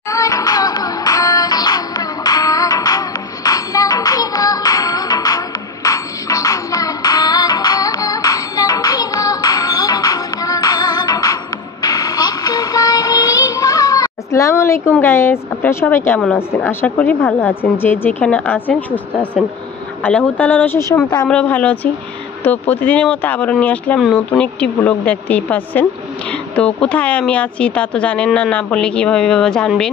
আসসালামু আলাইকুম গাইস, আপনারা সবাই কেমন আছেন? আশা করি ভালো আছেন। যে যেখানে আছেন সুস্থ আছেন, আল্লাহ তাআলার অশেষ রহমতে আমরাও ভালো আছি। তো প্রতিদিনের মতো আবারও নিয়ে আসলাম নতুন একটি ব্লগ, দেখতেই পাচ্ছেন। তো কোথায় আমি আছি তা তো জানেন না, না বললে কীভাবে জানবেন।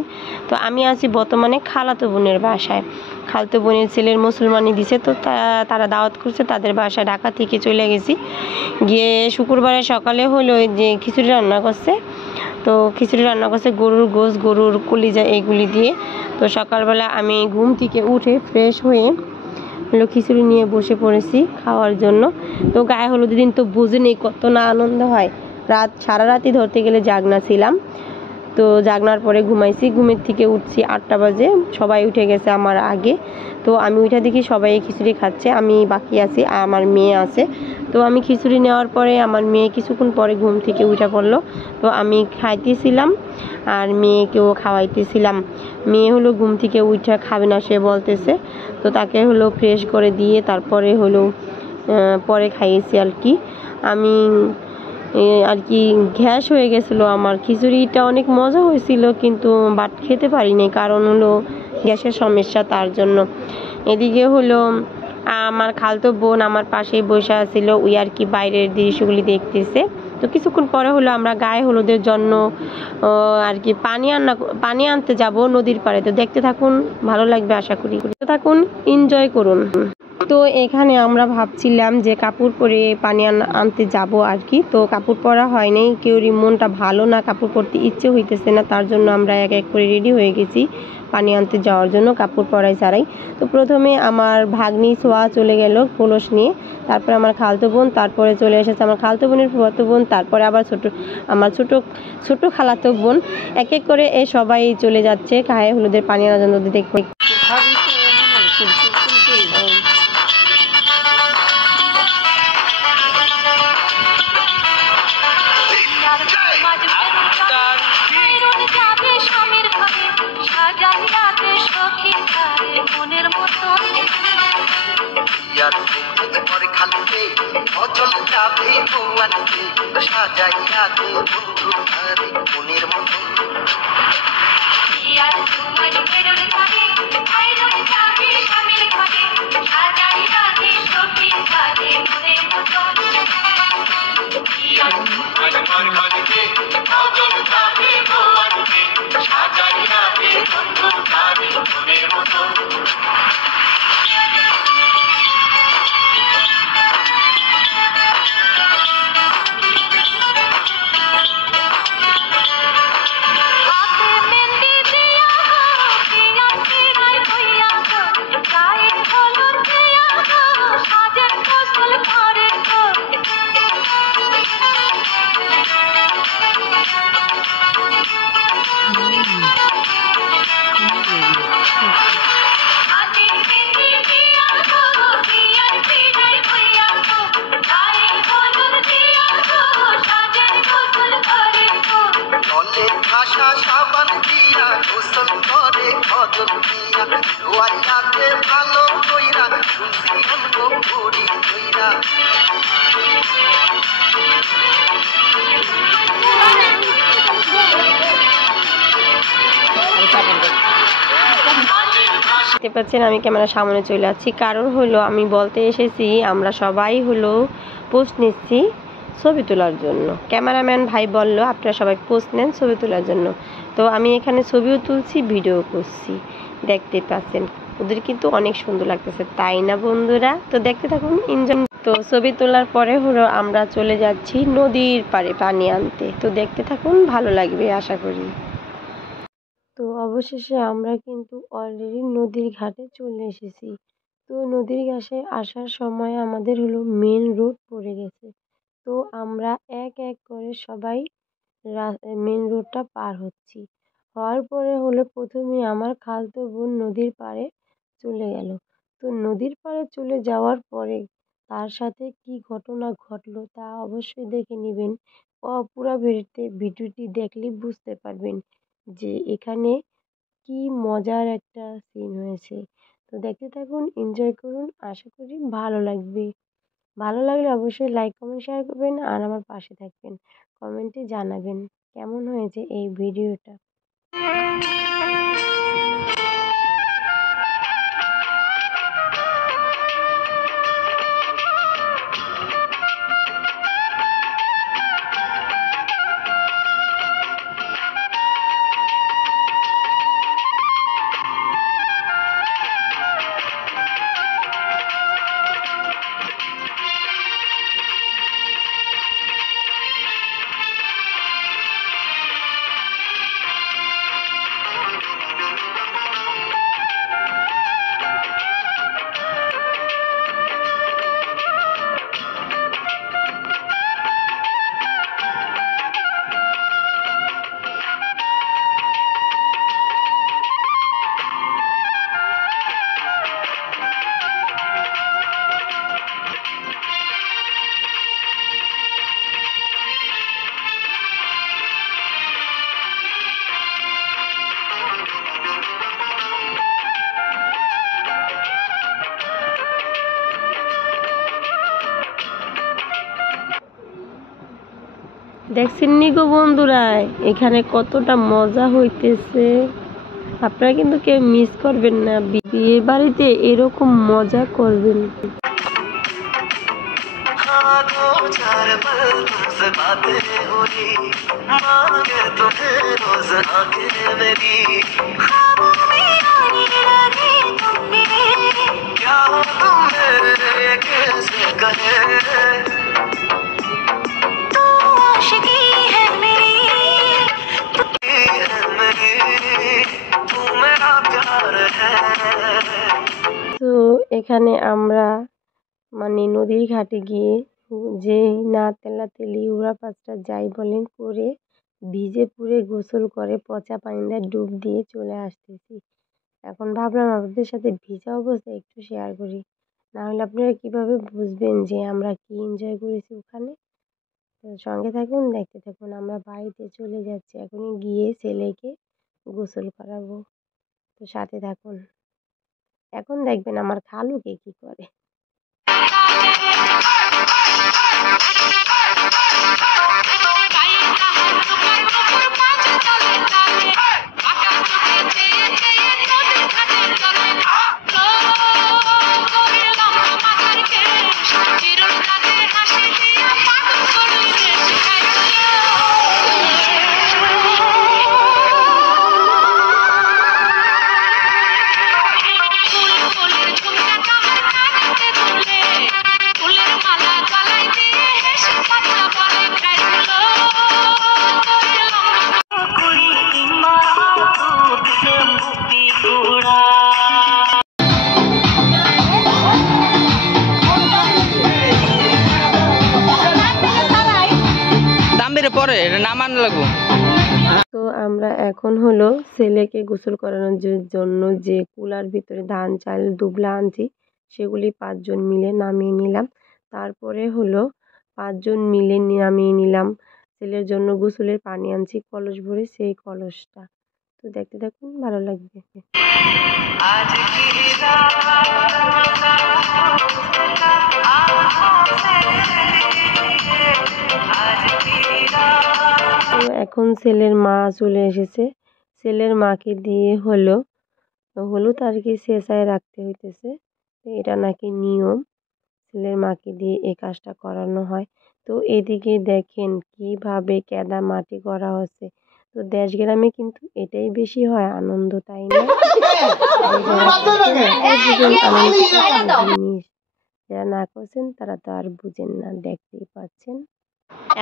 তো আমি আছি বর্তমানে খালাতো বোনের বাসায়। খালাতো বোনের ছেলের মুসলমানি দিছে, তো তারা দাওয়াত করছে, তাদের বাসায় ঢাকা থেকে চলে গেছি। গিয়ে শুক্রবারে সকালে হলো যে খিচুড়ি রান্না করছে। তো খিচুড়ি রান্না করছে গরুর গোশ, গরুর কলিজা, এইগুলি দিয়ে। তো সকালবেলা আমি ঘুম থেকে উঠে ফ্রেশ হয়ে হলো খিচুড়ি নিয়ে বসে পড়েছি খাওয়ার জন্য। তো গায়ে হলুদের দিন তো বুঝেনি কত না আনন্দ হয়। সারা রাতই ধরতে গেলে জাগনা ছিলাম। তো জাগনার পরে ঘুমাইছি, ঘুমের থেকে উঠছি 8টা বাজে। সবাই উঠে গেছে আমার আগে। তো আমি উঠে দেখি সবাই খিচুড়ি খাচ্ছে, আমি বাকি আছি, আমার মেয়ে আছে। তো আমি খিচুড়ি নেওয়ার পরে আমার মেয়ে কিছুক্ষণ পরে ঘুম থেকে উঠে পড়লো। তো আমি খাইতেছিলাম আর মেয়েকেও খাওয়াইতেছিলাম। মেয়ে হলো ঘুম থেকে উঠে খাবে না, সে বলতেছে। তো তাকে হলো ফ্রেশ করে দিয়ে তারপরে হলো পরে খাইয়েছি আর কি। আমি আর কি গ্যাস হয়ে গেছিলো আমার। খিচুড়িটা অনেক মজা হয়েছিল, কিন্তু বাট খেতে পারিনি, কারণ হলো গ্যাসের সমস্যা, তার জন্য। এদিকে হলো আমার খালতো বোন আমার পাশেই বসে আছিল, ওই আর কি বাইরের দৃশ্যগুলি দেখতেছে। তো কিছুক্ষণ পরে হলো আমরা গায়ে হলুদের জন্য আর কি পানি আনতে যাব নদীর পাড়ে। তো দেখতে থাকুন, ভালো লাগবে আশা করি। থাকুন, এনজয় করুন। তো এখানে আমরা ভাবছিলাম যে কাপড় পরে পানি আনতে যাব আর কি। তো কাপড় পরা হয়নি, কেউরই মনটা ভালো না, কাপড় পরতে ইচ্ছে হইতেছে না, তার জন্য আমরা এক এক করে রেডি হয়ে গেছি পানি আনতে যাওয়ার জন্য, কাপড় পরাই ছাড়াই। তো প্রথমে আমার ভাগ্নি ছোঁয়া চলে গেল কলস নিয়ে, তারপরে আমার খালতো বোন, তারপরে চলে এসেছে আমার খালতো বোনের ফুফাতো বোন, তারপরে আবার আমার ছোট খালাতো বোন। এক এক করে সবাই চলে যাচ্ছে গায়ে হলুদের পানি আনার জন্য। দেখতে অচল যাবে ভুয়ানকে সাজাইয়া দে বন্ধু ধারে মনের মতো। সাজাইয়া দে বন্ধু ধারে মনের মতো। সাবান দিয়া গোসল করে কদল দিয়া রোয়াইয়াতে ভালো কইরা শুনছি অঙ্গ পড়ি কইরা। দেখতে পাচ্ছেন আমি ক্যামেরার সামনে চলে যাচ্ছি, কারণ হলো আমি বলতে এসেছি আমরা সবাই হলো পোস্ট নিচ্ছি ছবি তোলার জন্য। ক্যামেরাম্যান ভাই বলল আপনারা সবাই পোস্ট নেন ছবি তোলার জন্য। তো আমি এখানে ছবিও তুলছি, ভিডিও করছি, দেখতে পাচ্ছেন। ওদের কিন্তু অনেক সুন্দর লাগতেছে, তাই না বন্ধুরা? তো দেখতে থাকুন, এনজয়। তো ছবি তোলার পরে হলো আমরা চলে যাচ্ছি নদীর পাড়ে পানি আনতে। তো দেখতে থাকুন, ভালো লাগবে আশা করি। তো অবশেষে আমরা কিন্তু অলরেডি নদীর ঘাটে চলে এসেছি। তো নদীর ঘাটে আসার সময় আমাদের হলো মেন রোড পড়ে গেছে। তো আমরা এক এক করে সবাই মেন রোডটা পার হচ্ছি। হওয়ার পরে হলো প্রথমে আমার খালতো বোন নদীর পাড়ে চলে গেল। তো নদীর পাড়ে চলে যাওয়ার পরে তার সাথে কি ঘটনা ঘটলো তা অবশ্যই দেখে নেবেন। পুরো ভিডিওটি দেখলে বুঝতে পারবেন যে এখানে কি মজার একটা সিন হয়েছে। তো দেখতে থাকুন, এনজয় করুন, আশা করি ভালো লাগবে। ভালো লাগলে অবশ্যই লাইক কমেন্ট শেয়ার করবেন আর আমার পাশে থাকবেন, কমেন্টে জানাবেন কেমন হয়েছে এই ভিডিওটা। দেখছেন নি গো বন্ধুরা, এখানে কতটা মজা হইতেছে। আপনারা কিন্তু কেউ মিস করবেন না, বিয়ে বাড়িতে এরকম মজা করবেন। हाँ दो चार पल तुमसे बातें हुई, मांगे तुम्हें रोज आंखें मेरी, ख्वाबों में आने लगे तुम मेरे, क्या हो तुम मेरे ये कैसे कहे, तू आशिकी है मेरी, तू मेरा प्यार है। তো এখানে আমরা মানে নদীর ঘাটে গিয়ে যে না তেলাতেলি উড়া পাঁচটা যাই বলেন করে ভিজে পুড়ে গোসল করে পচা পানিতে ডুব দিয়ে চলে আসতেছি। এখন ভাবলাম আপনাদের সাথে ভিজা অবস্থায় একটু শেয়ার করি, না হলে আপনারা কিভাবে বুঝবেন যে আমরা কি এনজয় করেছি ওখানে। তো সঙ্গে থাকুন, দেখতে থাকুন। আমরা বাড়িতে চলে যাচ্ছি, এখনই গিয়ে ছেলেকে গোসল করাবো। তো সাথে থাকুন, এখন দেখবেন আমার খালুকে কি করে। পরে এটা নামান লাগবো। তো আমরা এখন হলো ছেলেকে গোসল করানোর জন্য যে কুলার ভিতরে ধান চাল দুবলা আনছি সেগুলি 5 জন মিলে নামিয়ে নিলাম। তারপরে হলো 5 জন মিলে নামিয়ে নিলাম ছেলের জন্য গোসলের পানি আনছি কলস ভরে, সেই কলসটা। তো দেখতে দেখুন, ভালো লাগবে। आज की তো এখন ছেলের মা চলে এসেছে, ছেলের মাকে দিয়ে হলুদ আর কি ছেঁচায় রাখতে হইতেছে। তো এটা নাকি নিয়ম, ছেলের মাকে দিয়ে এই কাজটা করানো হয়। তো এদিকে দেখেন কিভাবে কেদা মাটি করা হচ্ছে। তো দেশ গ্রামে কিন্তু এটাই বেশি হয় আনন্দ, তাই না? জিনিস যারা না করছেন তারা তো আর বুঝেন না, দেখতেই পাচ্ছেন।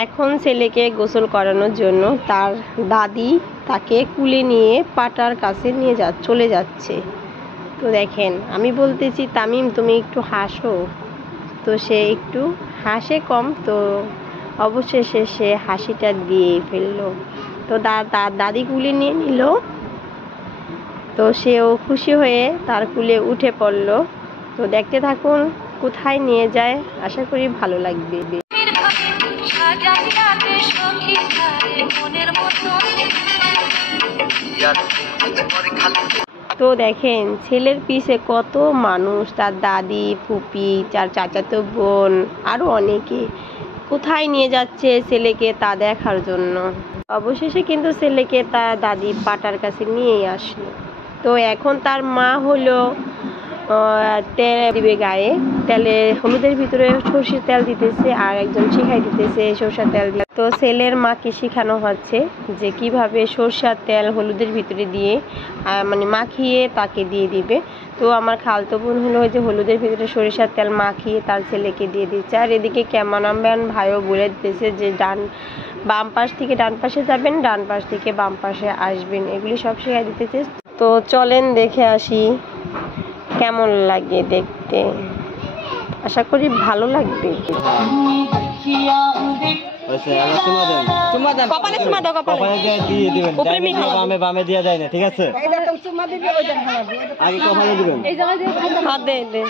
এখন ছেলেকে গোসল করানোর জন্য তার দাদি তাকে কুলে নিয়ে পাটার কাছে নিয়ে চলে যাচ্ছে। তো দেখেন, আমি বলতেছি তামিম তুমি একটু হাসো, তো সে একটু হাসে কম, তো অবশেষে সে হাসিটা দিয়ে ফেললো। তো দাদি কুলে নিয়ে নিল, তো সেও খুশি হয়ে তার কুলে উঠে পড়লো। তো দেখতে থাকুন কোথায় নিয়ে যায়, আশা করি ভালো লাগবে। याद তো দেখেন ছেলের পিছে কত মানুষ, তার দাদি, ফুপি, তার চাচাতো বোন, আরো অনেকে কোথায় নিয়ে যাচ্ছে ছেলেকে তা দেখার জন্য। অবশেষে কিন্তু ছেলেকে তার দাদি পাটার কাছে নিয়ে আসলো। তো এখন তার মা হলো তেল দিবে গায়ে, তেলে হলুদের ভিতরে সর্ষের তেল দিতেছে, আর একজন শিখাই দিতেছে সরষের তেল দিয়ে। তো ছেলের মাকে শেখানো হচ্ছে যে কিভাবে সরষের তেল হলুদের ভিতরে দিয়ে মানে মাখিয়ে তাকে দিয়ে দিবে। তো আমার খালতো বোন হলো যে হলুদের ভিতরে সরিষার তেল মাখিয়ে তার ছেলেকে দিয়ে দিচ্ছে। আর এদিকে ক্যামেরাম্যান ভাইও বলে দিতেছে যে বাম পাশ থেকে ডান পাশে যাবেন, ডান পাশ থেকে বাম পাশে আসবেন, এগুলি সব শেখাই দিতেছে। তো চলেন দেখে আসি কেমন লাগে দেখতে, আশা করি ভালো লাগবে। কপালে চুমা দাও, কপালে দিয়ে দিবেন, উপরে মিঠাই বামে বামে দেওয়া যায় না, ঠিক আছে? আগে কপালে দিবেন। হাত দে দে।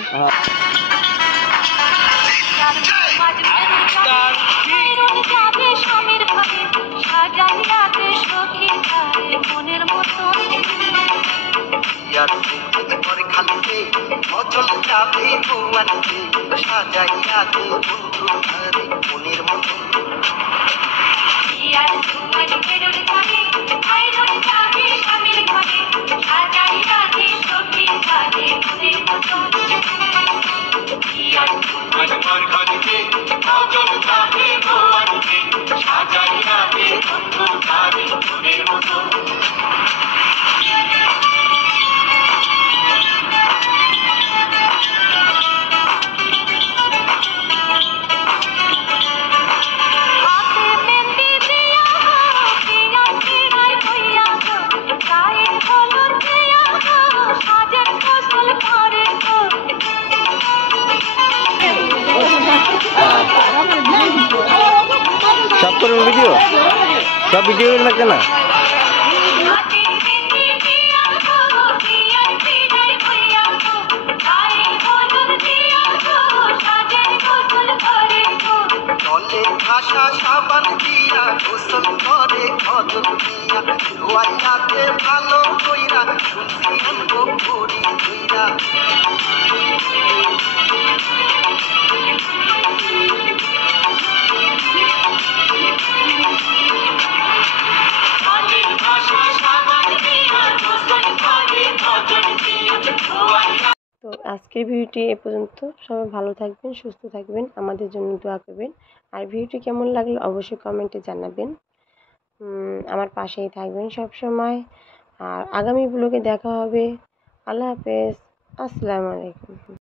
অচল যাবে ভুয়ানকে সাজাইয়া দে বন্ধু ধারে মনের মতো। সব করুন ভিডিও, সব ভিডিও লাগবে না। জলে ভাষা সাবান দিয়া গোসল করে খজন দিয়া ধোয়াইয়াতে ভালো কইরা শুনছি আনবো ভরি কইরা। তো আজকের ভিডিওটি এ পর্যন্ত। সবাই ভালো থাকবেন, সুস্থ থাকবেন, আমাদের জন্য দোয়া করবেন। আর ভিডিওটি কেমন লাগলো অবশ্যই কমেন্টে জানাবেন। আমার পাশেই থাকবেন সব সময়। আর আগামী ব্লগে দেখা হবে। আল্লাহ হাফেজ, আসসালামু আলাইকুম।